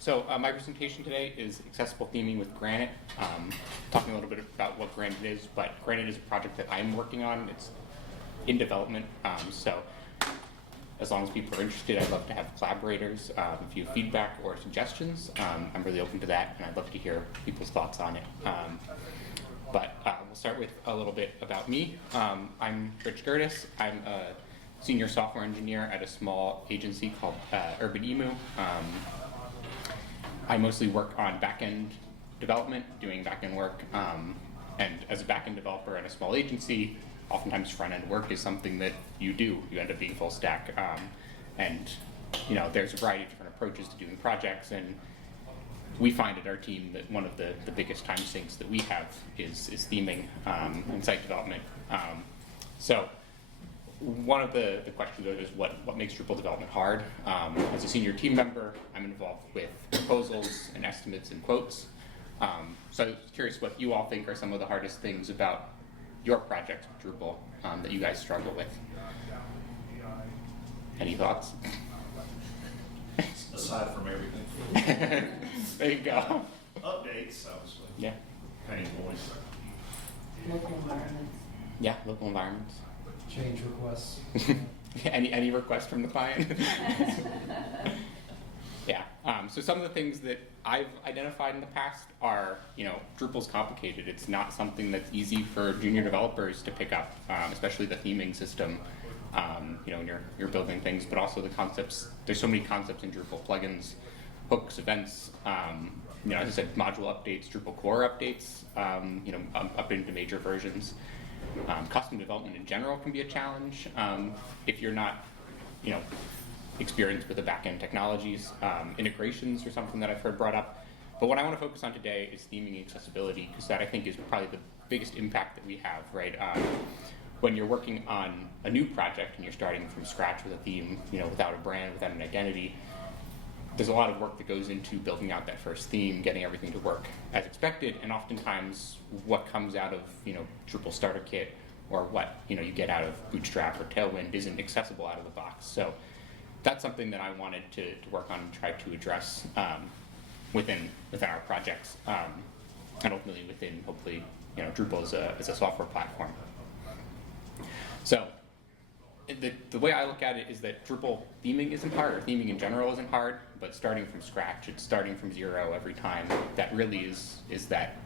So my presentation today is accessible theming with Granite. Talking a little bit about what Granite is, but Granite is a project that I'm working on. It's in development, so as long as people are interested, I'd love to have collaborators. If you have feedback or suggestions, I'm really open to that, and I'd love to hear people's thoughts on it. But we'll start with a little bit about me. I'm Gerdes. I'm a senior software engineer at a small agency called Urban Emu. I mostly work on back-end development, doing back-end work, and as a back-end developer at a small agency, oftentimes front-end work is something that you do. You end up being full stack, and there's a variety of different approaches to doing projects, and we find at our team that one of the biggest time sinks that we have is theming and site development. So one of the questions is what makes Drupal development hard? As a senior team member, I'm involved with proposals and estimates and quotes. So I was curious what you all think are some of the hardest things about your project with Drupal that you guys struggle with. Any thoughts? Aside from everything. There you go. Updates, obviously. Yeah. Pain points. Local environments. Yeah, local environments. Change requests. Any requests from the client? Yeah. So some of the things that I've identified in the past are, Drupal's complicated. It's not something that's easy for junior developers to pick up, especially the theming system. When you're building things, but also the concepts. There's so many concepts in Drupal: plugins, hooks, events. As I said, module updates, Drupal core updates. Up into major versions. Custom development in general can be a challenge if you're not, experienced with the back-end technologies. Integrations are something that I've heard brought up. But what I want to focus on today is theming and accessibility, because that I think is probably the biggest impact that we have, right? When you're working on a new project and you're starting from scratch with a theme, without a brand, without an identity, there's a lot of work that goes into building out that first theme, getting everything to work as expected, and oftentimes what comes out of Drupal starter kit or what you get out of Bootstrap or Tailwind isn't accessible out of the box. So that's something that I wanted to work on and try to address within our projects, and ultimately within hopefully Drupal as a software platform. So the way I look at it is that Drupal theming isn't hard, or theming in general isn't hard, but starting from scratch, it's starting from zero every time. That really is that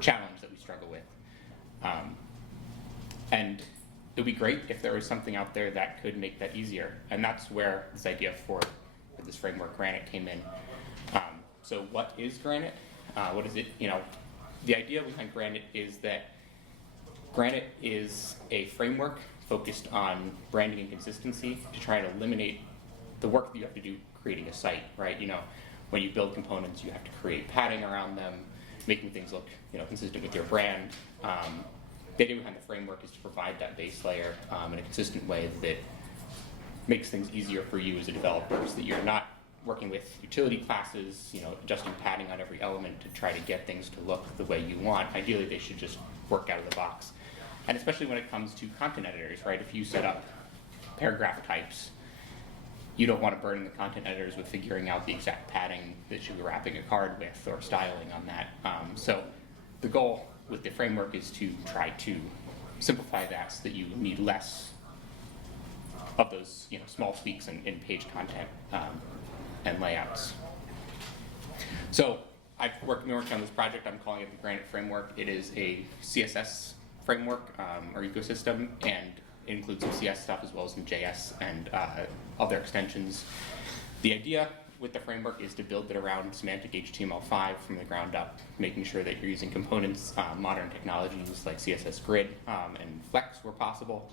challenge that we struggle with. And it would be great if there was something out there that could make that easier. And that's where this idea for this framework, Granite, came in. So what is Granite? What is it? The idea behind Granite is that Granite is a framework focused on branding and consistency to try to eliminate the work that you have to do creating a site, right? When you build components, you have to create padding around them, making things look, consistent with your brand. The idea behind the framework is to provide that base layer in a consistent way that makes things easier for you as a developer, so that you're not working with utility classes, adjusting padding on every element to try to get things to look the way you want. Ideally, they should just work out of the box. And especially when it comes to content editors, right? If you set up paragraph types, you don't want to burden the content editors with figuring out the exact padding that you're wrapping a card with or styling on that. So the goal with the framework is to try to simplify that so that you need less of those small tweaks in page content and layouts. So I've been working on this project. I'm calling it the Granite Framework. It is a CSS framework or ecosystem, and it includes some CS stuff as well as some JS and other extensions. The idea with the framework is to build it around semantic HTML5 from the ground up, making sure that you're using components, modern technologies like CSS Grid and Flex where possible.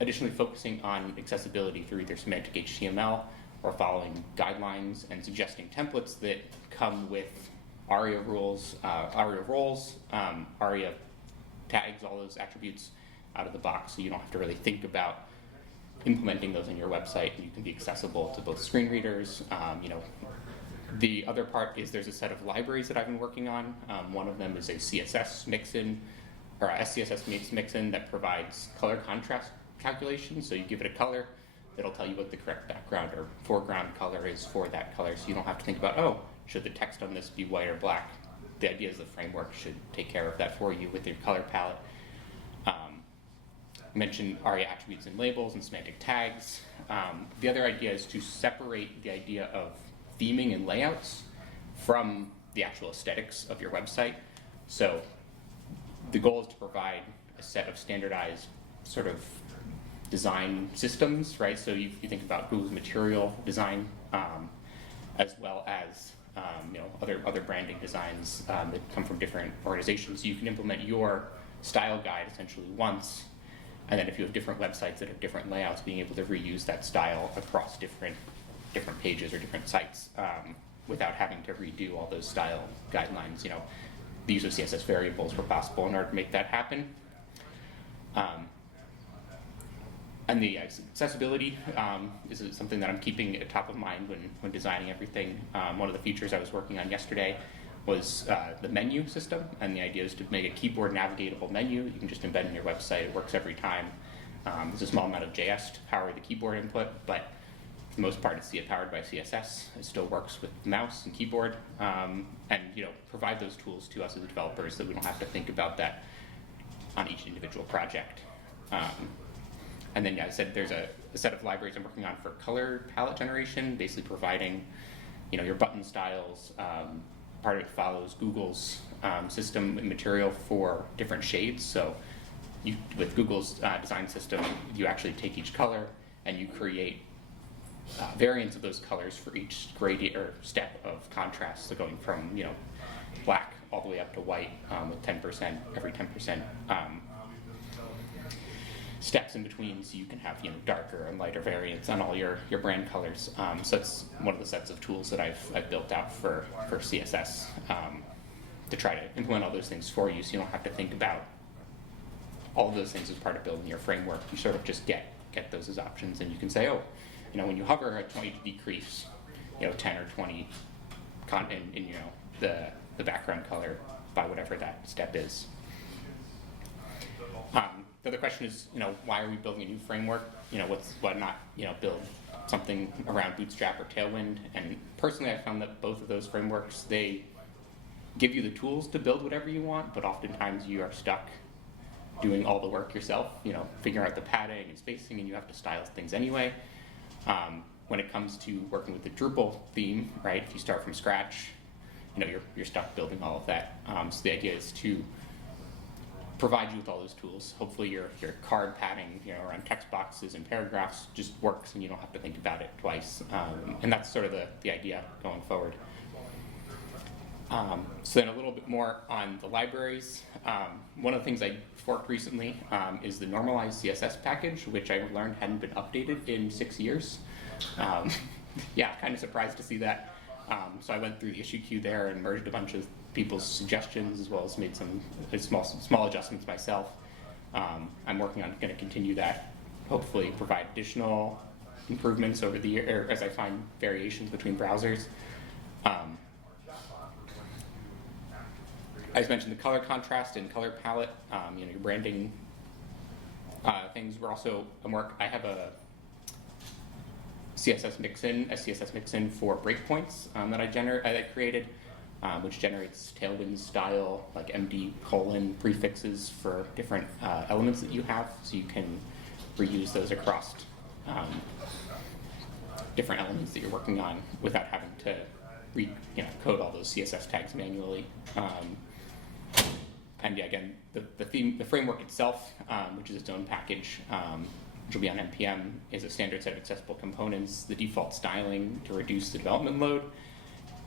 Additionally, focusing on accessibility through either semantic HTML or following guidelines and suggesting templates that come with ARIA rules, ARIA roles, ARIA tags, all those attributes out of the box, so you don't have to really think about implementing those in your website, and you can be accessible to both screen readers. The other part is there's a set of libraries that I've been working on. One of them is a CSS mixin, or a SCSS mixin that provides color contrast calculation. So you give it a color, it'll tell you what the correct background or foreground color is for that color, so you don't have to think about, oh, should the text on this be white or black? The idea is the framework should take care of that for you with your color palette. Mentioned ARIA attributes and labels and semantic tags. The other idea is to separate the idea of theming and layouts from the actual aesthetics of your website. So the goal is to provide a set of standardized sort of design systems, right? So you think about Google's material design, as well as other branding designs that come from different organizations. So you can implement your style guide essentially once, and then if you have different websites that have different layouts, being able to reuse that style across different pages or different sites without having to redo all those style guidelines. The use of CSS variables were possible in order to make that happen. And the accessibility is something that I'm keeping at top of mind when designing everything. One of the features I was working on yesterday was the menu system, and the idea is to make a keyboard navigatable menu. You can just embed in your website. It works every time. There's a small amount of JS to power the keyboard input, but for the most part it's powered by CSS. It still works with mouse and keyboard, and provide those tools to us as developers so we don't have to think about that on each individual project. And then, I said there's a set of libraries I'm working on for color palette generation, basically providing, your button styles. Part of it follows Google's system and material for different shades. So with Google's design system, you actually take each color and you create variants of those colors for each gradient or step of contrast. So going from, black all the way up to white with 10%, every 10%. Steps in between, so you can have darker and lighter variants on all your brand colors. So that's one of the sets of tools that I've built out for CSS to try to implement all those things for you, so you don't have to think about all of those things as part of building your framework. You sort of just get those as options, and you can say, oh, when you hover, I want you to decrease 10 or 20 in the background color by whatever that step is. The other question is, why are we building a new framework? Why not, build something around Bootstrap or Tailwind? And personally, I found that both of those frameworks, they give you the tools to build whatever you want, but oftentimes you are stuck doing all the work yourself, figuring out the padding and spacing, and you have to style things anyway. When it comes to working with the Drupal theme, right, if you start from scratch, you're stuck building all of that. So the idea is to provide you with all those tools. Hopefully your card padding, around text boxes and paragraphs just works, and you don't have to think about it twice. And that's sort of the idea going forward. So then a little bit more on the libraries. One of the things I forked recently is the normalized CSS package, which I learned hadn't been updated in 6 years. Yeah, kind of surprised to see that. So I went through the issue queue there and merged a bunch of people's suggestions, as well as made some small adjustments myself. I'm working on going to continue that, hopefully provide additional improvements over the year as I find variations between browsers. I just mentioned the color contrast and color palette. Your branding things were also I have a CSS mixin for breakpoints that I created, which generates Tailwind style, like MD : prefixes for different elements that you have, so you can reuse those across different elements that you're working on without having to code all those CSS tags manually. And yeah, again, the framework itself, which is its own package, which will be on NPM, is a standard set of accessible components, the default styling to reduce the development load,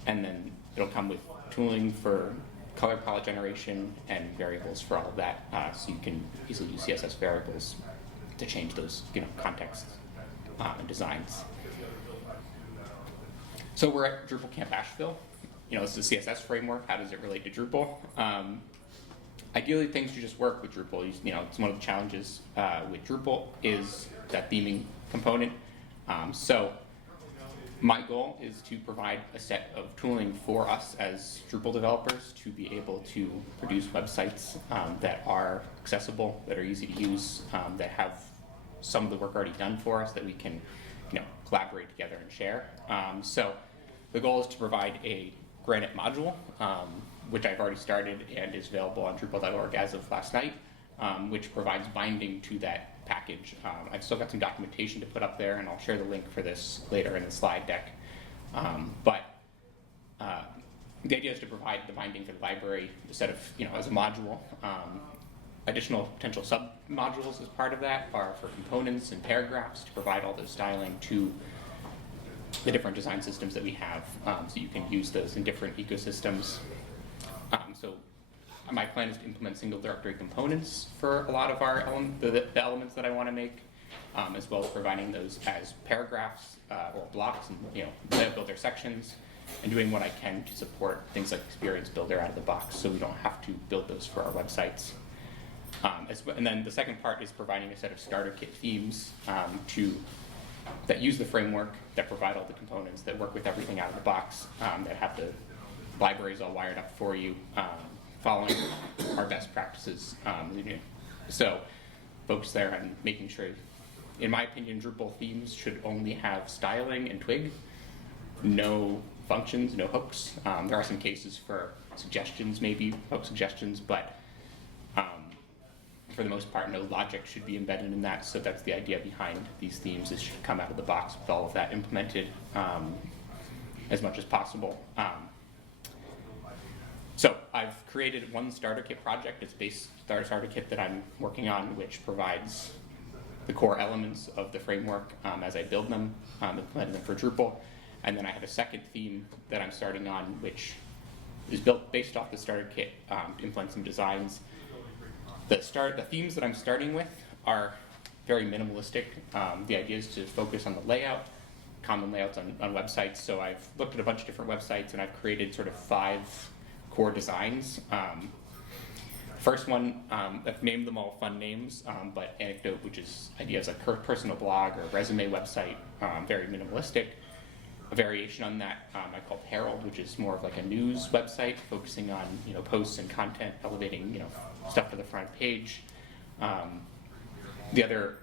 and then it'll come with tooling for color palette generation and variables for all of that, so you can easily use CSS variables to change those contexts and designs. So we're at Drupal Camp Asheville. This is a CSS framework. How does it relate to Drupal? Ideally, things should just work with Drupal. It's one of the challenges with Drupal is that theming component. So my goal is to provide a set of tooling for us as Drupal developers to be able to produce websites that are accessible, that are easy to use, that have some of the work already done for us that we can, collaborate together and share. So the goal is to provide a Granite module, which I've already started and is available on Drupal.org as of last night, which provides binding to that package. I've still got some documentation to put up there, and I'll share the link for this later in the slide deck. But the idea is to provide the binding for the library instead of, as a module. Additional potential sub-modules as part of that are for components and paragraphs to provide all those styling to the different design systems that we have, so you can use those in different ecosystems. So my plan is to implement single directory components for a lot of our the elements that I want to make, as well as providing those as paragraphs or blocks, and layout builder sections, and doing what I can to support things like Experience Builder out of the box, so we don't have to build those for our websites. And then the second part is providing a set of starter kit themes that use the framework, that provide all the components, that work with everything out of the box, that have the libraries all wired up for you, following our best practices. So focus there on making sure, in my opinion, Drupal themes should only have styling and twig, no functions, no hooks. There are some cases for suggestions, maybe hook suggestions, but for the most part, no logic should be embedded in that. So that's the idea behind these themes. It should come out of the box with all of that implemented as much as possible. So I've created one starter kit project. It's base starter kit that I'm working on, which provides the core elements of the framework as I build them, implement them for Drupal. And then I have a second theme that I'm starting on, which is built based off the starter kit to implement some designs. The themes that I'm starting with are very minimalistic. The idea is to focus on the layout, common layouts on websites. So I've looked at a bunch of different websites, and I've created sort of 5 core designs. First one, I've named them all fun names, but Anecdote, which is ideas like personal blog or resume website, very minimalistic. A variation on that I called Herald, which is more of like a news website, focusing on posts and content, elevating stuff to the front page. The other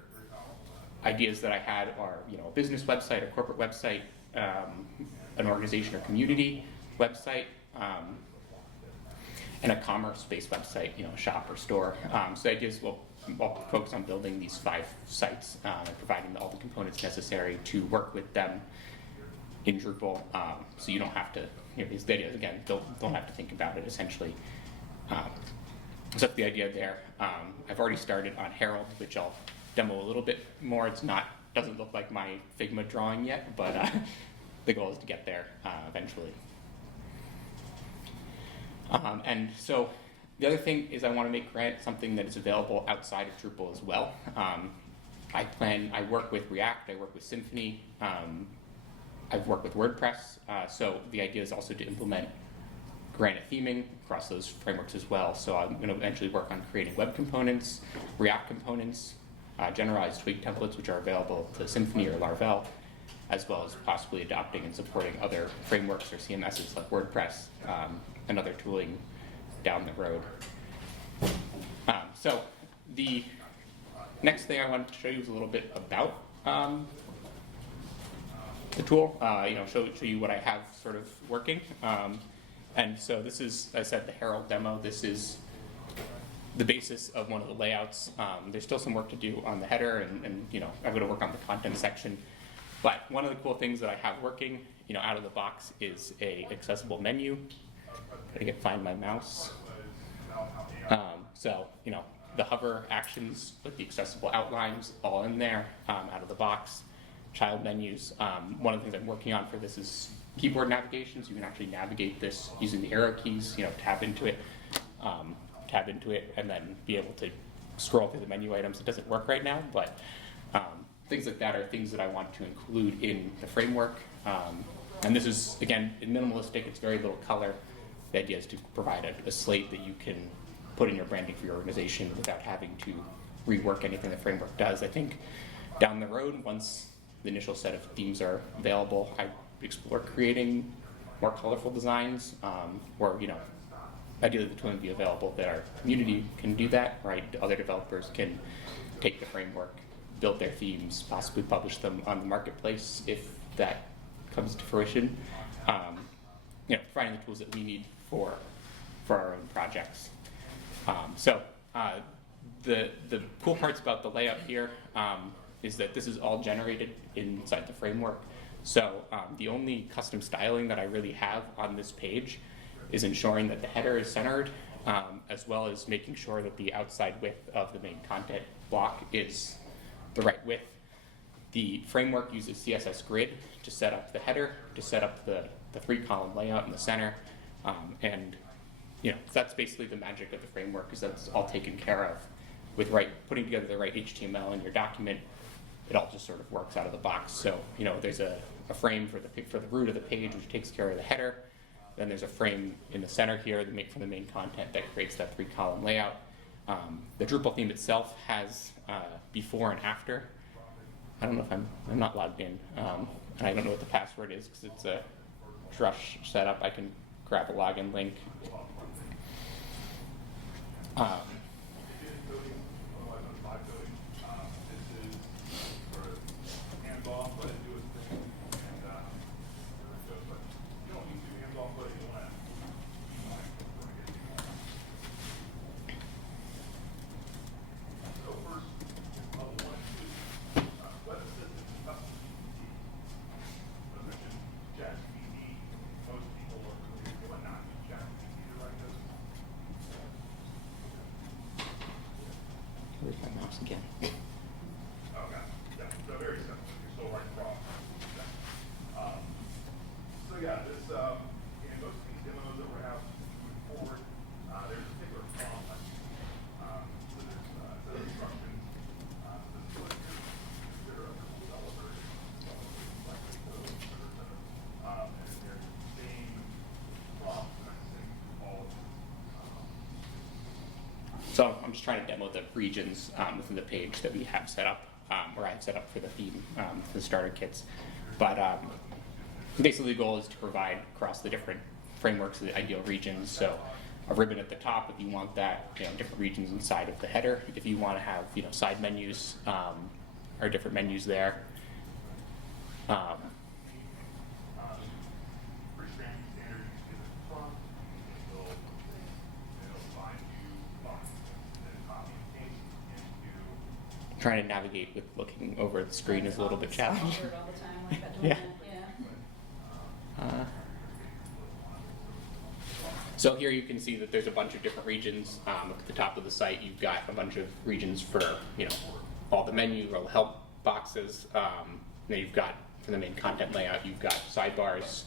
ideas that I had are a business website, a corporate website, an organization or community website, and a commerce-based website, a shop or store. So the idea is we'll focus on building these 5 sites and providing all the components necessary to work with them in Drupal, so you don't have to, these videos, again, don't have to think about it, essentially. So that's the idea there. I've already started on Herald, which I'll demo a little bit more. Doesn't look like my Figma drawing yet, but the goal is to get there eventually. And so the other thing is I want to make Granite something that is available outside of Drupal as well. I work with React, I work with Symfony, I've worked with WordPress, so the idea is also to implement Granite theming across those frameworks as well. So I'm going to eventually work on creating web components, React components, generalized twig templates, which are available to Symfony or Laravel, as well as possibly adopting and supporting other frameworks or CMSs like WordPress and other tooling down the road. So the next thing I wanted to show you is a little bit about the tool, show you what I have sort of working. And so this is, as I said, the Herald demo. This is the basis of one of the layouts. There's still some work to do on the header, and I'm going to work on the content section. But one of the cool things that I have working, out of the box is a accessible menu. Gotta find my mouse. So the hover actions with the accessible outlines all in there, out of the box. Child menus. One of the things I'm working on for this is keyboard navigation, so you can actually navigate this using the arrow keys, tab into it, and then be able to scroll through the menu items. It doesn't work right now, but things like that are things that I want to include in the framework. And this is, again, minimalistic. It's very little color. The idea is to provide a slate that you can put in your branding for your organization without having to rework anything the framework does. I think down the road, once the initial set of themes are available, I explore creating more colorful designs, or ideally the tooling be available that our community can do that, right? Other developers can take the framework build their themes, possibly publish them on the marketplace if that comes to fruition. Providing the tools that we need for our own projects. The cool parts about the layout here is that this is all generated inside the framework. So the only custom styling that I really have on this page is ensuring that the header is centered, as well as making sure that the outside width of the main content block is the right width. The framework uses CSS Grid to set up the header, to set up the 3-column layout in the center, that's basically the magic of the framework, is that's all taken care of with putting together the right HTML in your document. It all just sort of works out of the box. So there's a frame for the root of the page, which takes care of the header. Then there's a frame in the center here for the main content that creates that 3-column layout. The Drupal theme itself has before and after. I don't know if I'm not logged in. And I don't know what the password is because it's a Drush setup. I can grab a login link. Where's my mouse again? Okay, yeah, so very simple. You're still right across. This, in most of these demos that we're having moving forward, there's a particular prompt. So there's a set of instructions. This is what you're a developer. And there's the same prompt that I'm saying all of this. So I'm just trying to demo the regions within the page that we have set up, or I have set up for the theme, for the starter kits. But basically the goal is to provide across the different frameworks the ideal regions. So a ribbon at the top if you want that, different regions inside of the header. If you want to have, side menus or different menus there. Trying to navigate with looking over the screen is a little bit challenging. All the time, like that, Yeah. Yeah. So here you can see that there's a bunch of different regions. At the top of the site, you've got a bunch of regions for all the menu, all the help boxes. Then you've got for the main content layout, you've got sidebars,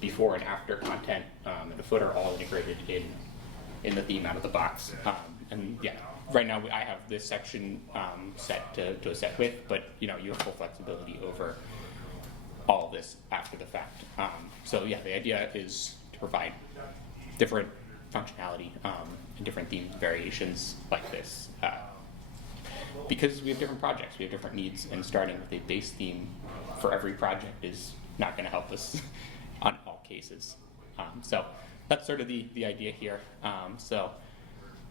before and after content, and the footer all integrated in the theme out of the box. And yeah, right now I have this section set to a set width, but you have full flexibility over all of this after the fact. So yeah, the idea is to provide different functionality and different theme variations like this. Because we have different projects, we have different needs, and starting with a base theme for every project is not going to help us on all cases. So that's sort of the idea here. So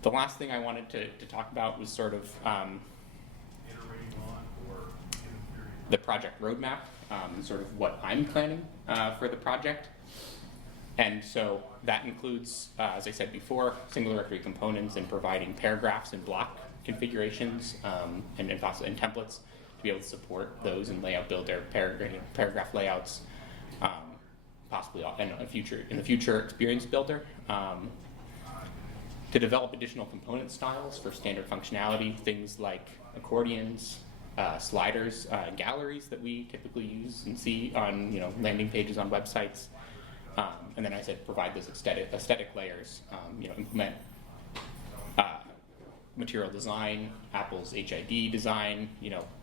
the last thing I wanted to talk about was sort of the project roadmap, sort of what I'm planning for the project. And so that includes, as I said before, single directory components and providing paragraphs and block configurations and templates to be able to support those and layout builder, paragraph layouts, possibly in the future experience builder. To develop additional component styles for standard functionality, things like accordions, sliders, galleries that we typically use and see on landing pages on websites. And then I said provide those aesthetic layers, implement material design, Apple's HID design,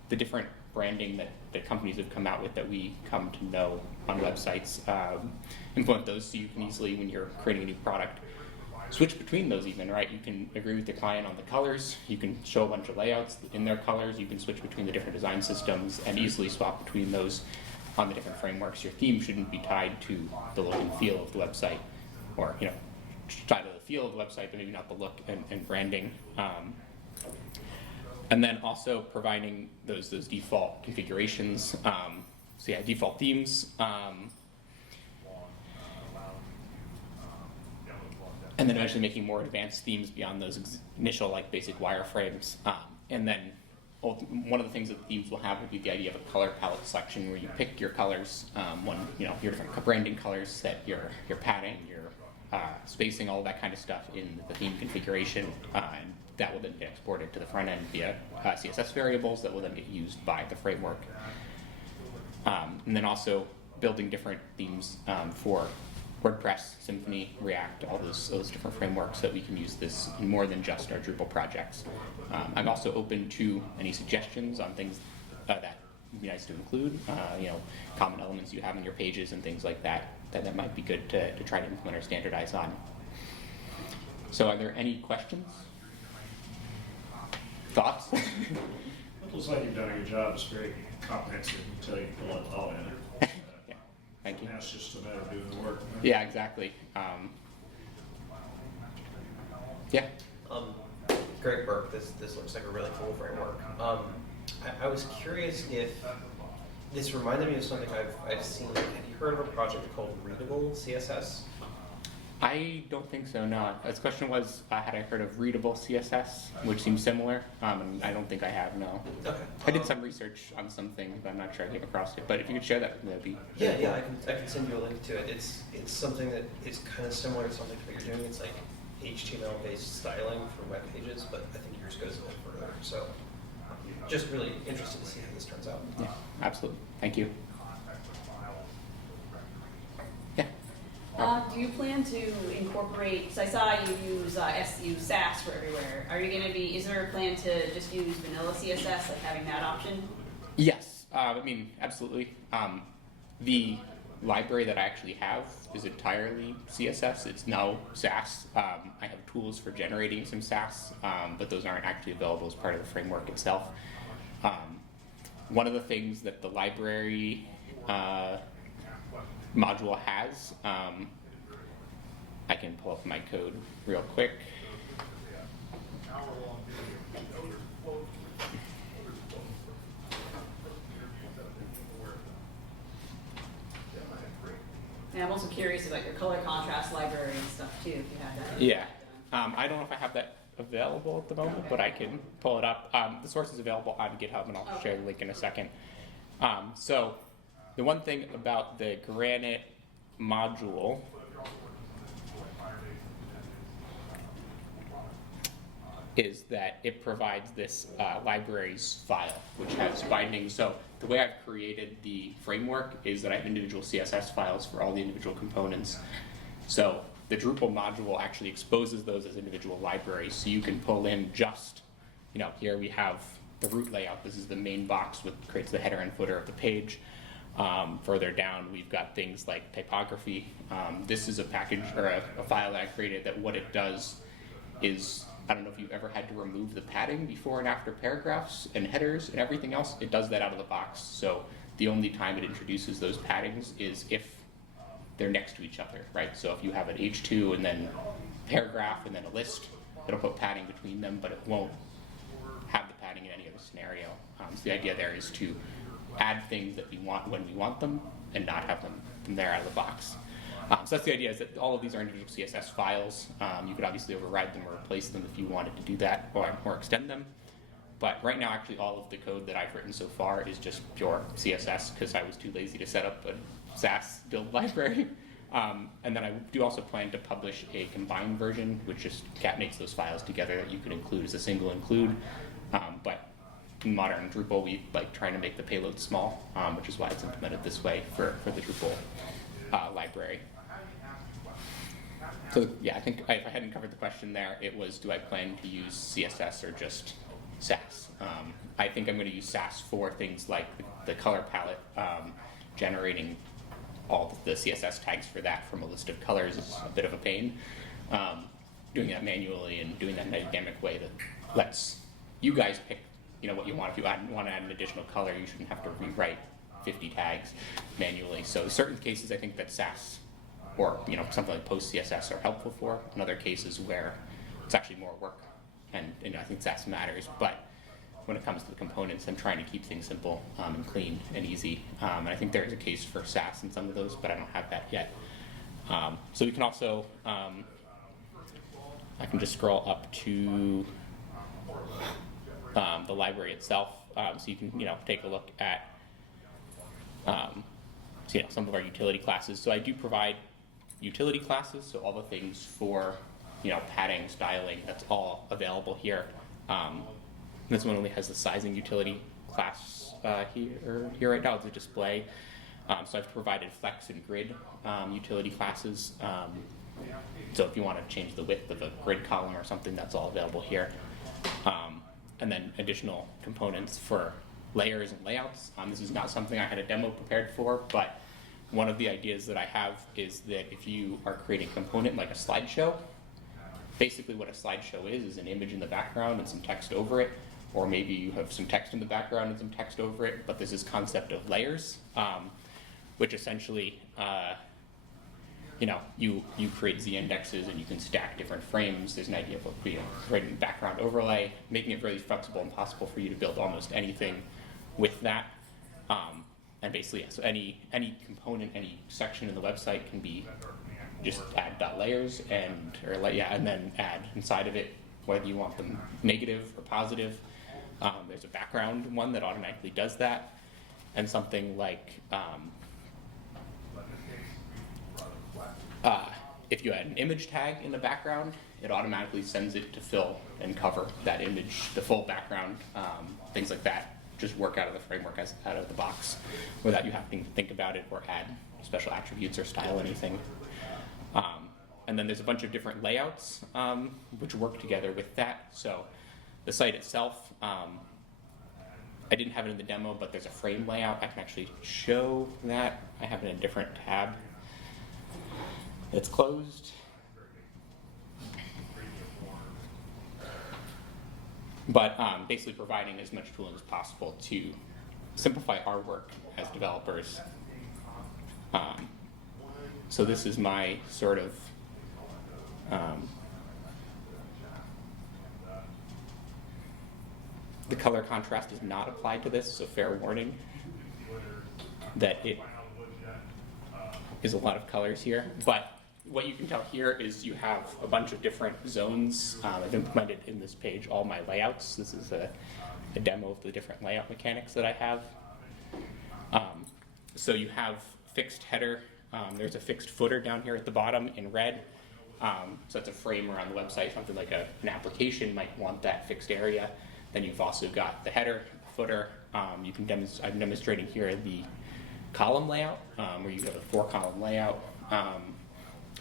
the different branding that companies have come out with that we come to know on websites. Implement those so you can easily, when you're creating a new product, switch between those even, right? You can agree with the client on the colors, you can show a bunch of layouts in their colors, you can switch between the different design systems and easily swap between those on the different frameworks. Your theme shouldn't be tied to the look and feel of the website, or tied to the feel of the website, but maybe not the look and branding. And then also providing those default configurations. So yeah, default themes. And then eventually making more advanced themes beyond those initial like basic wireframes. And then one of the things that the themes will have will be the idea of a color palette selection where you pick your colors, your different branding colors, set your padding, your spacing, all of that kind of stuff in the theme configuration, and that will then get exported to the front end via CSS variables that will then get used by the framework. And then also building different themes for WordPress, Symfony, React, all those different frameworks that we can use this in more than just our Drupal projects. I'm also open to any suggestions on things that would be nice to include, common elements you have in your pages and things like that might be good to try to implement or standardize on. So are there any questions? Thoughts? It looks like you've done a good job. It's very comprehensive until you pull it all in. Yeah, thank you. Now it's just a matter of doing the work. Yeah, exactly. Yeah. Great work. This looks like a really cool framework. I was curious if this reminded me of something I've seen. Have you heard of a project called Readable CSS? I don't think so, no. His question was, had I heard of readable CSS, which seems similar? And I don't think I have, no. Okay. I did some research on something, but I'm not sure I came across it. But if you could share that, that'd be Yeah, I can send you a link to it. It's something that is kind of similar to something that you're doing. It's like HTML-based styling for web pages, but I think yours goes a little further. So just really interested to see how this turns out. Yeah, absolutely. Thank you. Yeah. Do you plan to incorporate, because I saw you use SAS for everywhere. Are you going to be, is there a plan to just use vanilla CSS, like having that option? Yes, absolutely. The library that I actually have is entirely CSS. It's now SAS. I have tools for generating some SAS, but those aren't actually available as part of the framework itself. One of the things that the library module has, I can pull up my code real quick. And I'm also curious about your color contrast library and stuff too, if you have that. Yeah, I don't know if I have that available at the moment, but I can pull it up. The source is available on GitHub, and I'll share the link in a second. So the one thing about the Granite module is that it provides this libraries file, which has bindings. So the way I've created the framework is that I have individual CSS files for all the individual components. So the Drupal module actually exposes those as individual libraries, so you can pull in just, here we have the root layout. This is the main box, which creates the header and footer of the page. Further down, we've got things like typography. This is a package or a file that I created that what it does is, I don't know if you've ever had to remove the padding before and after paragraphs and headers and everything else. It does that out of the box. So the only time it introduces those paddings is if they're next to each other, right? So if you have an H2 and then paragraph and then a list, it'll put padding between them, but it won't have the padding in any other scenario. So the idea there is to add things that we want when we want them and not have them from there out of the box. So that's the idea, is that all of these are individual CSS files. You could obviously override them or replace them if you wanted to do that, or extend them. But right now, actually, all of the code that I've written so far is just pure CSS, because I was too lazy to set up a SAS build library. And then I do also plan to publish a combined version, which just concatenates those files together that you can include as a single include. But in modern Drupal, we like trying to make the payload small, which is why it's implemented this way for the Drupal library. So yeah, I think if I hadn't covered the question there, it was, do I plan to use CSS or just SAS? I think I'm going to use SAS for things like the color palette. Generating all the CSS tags for that from a list of colors is a bit of a pain. Doing that manually and doing that in a dynamic way that lets you guys pick what you want. If you want to add an additional color, you shouldn't have to rewrite 50 tags manually. So in certain cases, I think that SAS or something like Post CSS are helpful for. In other cases where it's actually more work, and I think SAS matters. But when it comes to the components and trying to keep things simple and clean and easy. And I think there is a case for SAS in some of those, but I don't have that yet. So we can also, I can just scroll up to the library itself, so you can take a look at some of our utility classes. So I do provide utility classes, so all the things for padding, styling, that's all available here. This one only has the sizing utility class here right now. It's a display. So I've provided flex and grid utility classes. So if you want to change the width of a grid column or something, that's all available here. And then additional components for layers and layouts. This is not something I had a demo prepared for, but one of the ideas that I have is that if you are creating a component like a slideshow, basically what a slideshow is an image in the background and some text over it, or maybe you have some text in the background and some text over it, but there's this concept of layers, which essentially, you create z-indexes and you can stack different frames. There's an idea of creating background overlay, making it really flexible and possible for you to build almost anything with that. And basically, so any component, any section in the website can be just add .layers and then add inside of it whether you want them negative or positive. There's a background one that automatically does that, and something like if you add an image tag in the background, it automatically sends it to fill and cover that image, the full background, things like that. Just work out of the framework out of the box without you having to think about it or add special attributes or style anything. And then there's a bunch of different layouts which work together with that. So the site itself, I didn't have it in the demo, but there's a frame layout. I can actually show that. I have it in a different tab. It's closed. But basically providing as much tooling as possible to simplify our work as developers. So this is my sort of the color contrast is not applied to this, so fair warning that it is a lot of colors here. But what you can tell here is you have a bunch of different zones. I've implemented in this page all my layouts. This is a demo of the different layout mechanics that I have. So you have fixed header. There's a fixed footer down here at the bottom in red. So it's a frame around the website. Something like an application might want that fixed area. Then you've also got the header, the footer. I'm demonstrating here the column layout, where you have a 4-column layout.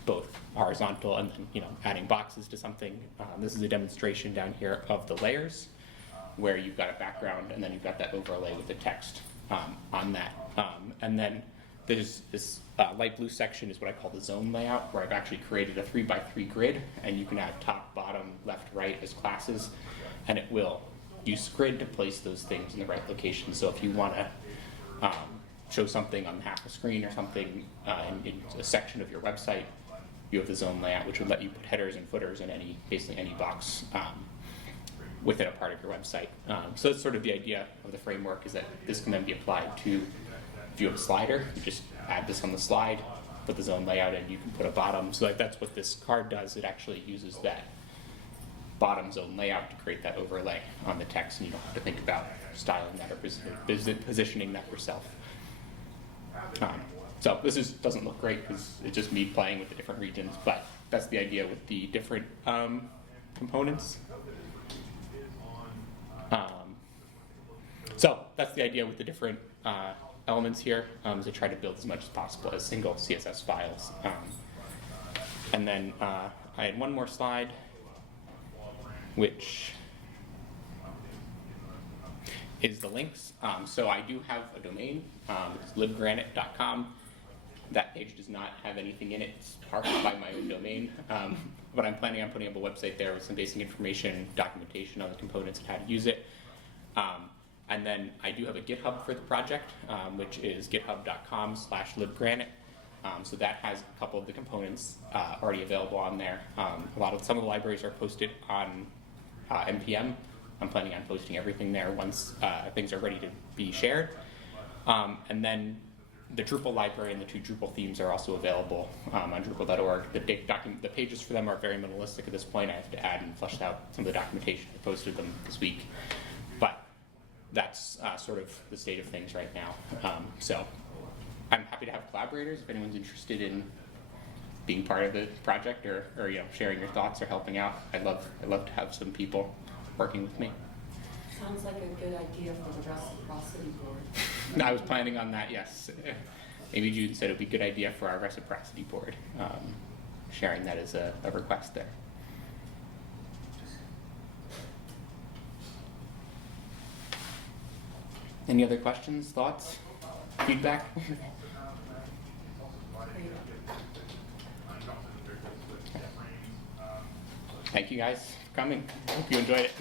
Both horizontal and then adding boxes to something. This is a demonstration down here of the layers, where you've got a background and then you've got that overlay with the text on that. And then there's this light blue section is what I call the zone layout, where I've actually created a 3x3 grid, and you can add top, bottom, left, right as classes, and it will use grid to place those things in the right location. So if you want to show something on half a screen or something in a section of your website, you have the zone layout, which would let you put headers and footers in basically any box within a part of your website. So that's sort of the idea of the framework, is that this can then be applied to, if you have a slider, you just add this on the slide, put the zone layout in, you can put a bottom. So that's what this card does. It actually uses that bottom zone layout to create that overlay on the text, and you don't have to think about styling that or positioning that yourself. So this doesn't look great because it's just me playing with the different regions, but that's the idea with the different components. So that's the idea with the different elements here, is to try to build as much as possible as single CSS files. And then I had one more slide, which is the links. So I do have a domain, it's libgranite.com. That page does not have anything in it. It's parked by my own domain. But I'm planning on putting up a website there with some basic information, documentation on the components and how to use it. And then I do have a GitHub for the project, which is github.com/libgranite. So that has a couple of the components already available on there. Some of the libraries are posted on NPM, I'm planning on posting everything there once things are ready to be shared. And then the Drupal library and the 2 Drupal themes are also available on Drupal.org. The pages for them are very minimalistic at this point. I have to add and flesh out some of the documentation. I posted them this week. But that's sort of the state of things right now. So I'm happy to have collaborators if anyone's interested in being part of the project or sharing your thoughts or helping out. I'd love to have some people working with me. Sounds like a good idea for the reciprocity board. I was planning on that, yes. Amy June said it would be a good idea for our reciprocity board, sharing that as a request there. Any other questions, thoughts, feedback? Thank you guys for coming. Hope you enjoyed it.